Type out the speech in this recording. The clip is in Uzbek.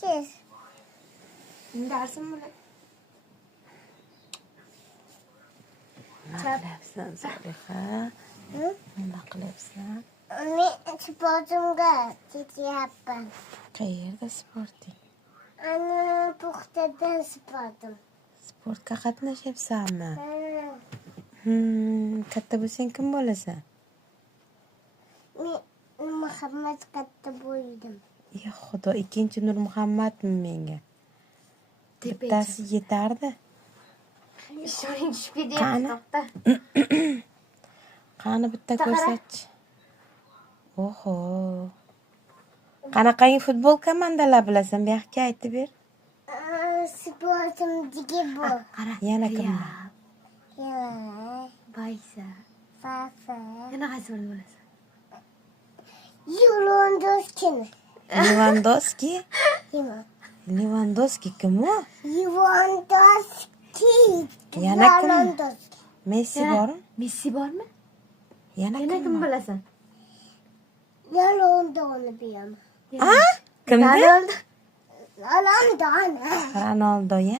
kes. Dersim bilan. Nima qilyapsan, Soliha? Nima qilyapsan? Men sportimga ketyapman. Qayerda sporting? Ana puxtadan sportim. Sportga qatnashyapsanmi? Ha. Katta bo'lsang kim bo'lasan? Men Muhammad katta bo'ldim. Ya xudo, ikkinchi Nurmuhammadmi menga? Bittasi yetardi. Ishoning tushib ketyapti toqta. Qani bitta ko'rsatchi. Oho. Qanaqangi futbol komandalar bilasan? Bu yoqqa aytib ber. Sportimdagi bu. Qara. Yana kimlar? Yana Baysa. Fafa. Yana qaysi birini bilasan? Lewandowski. Lewandowski? Nima? Lewandowski kim u? Lewandowski. Yana kim? Lewandowski. Messi bormi? Messi bormi? Yana Yana kim? kim bilasan? Ronaldoni bilaman. Kimni? Ronaldo. Ronaldoni. Ronaldo ya.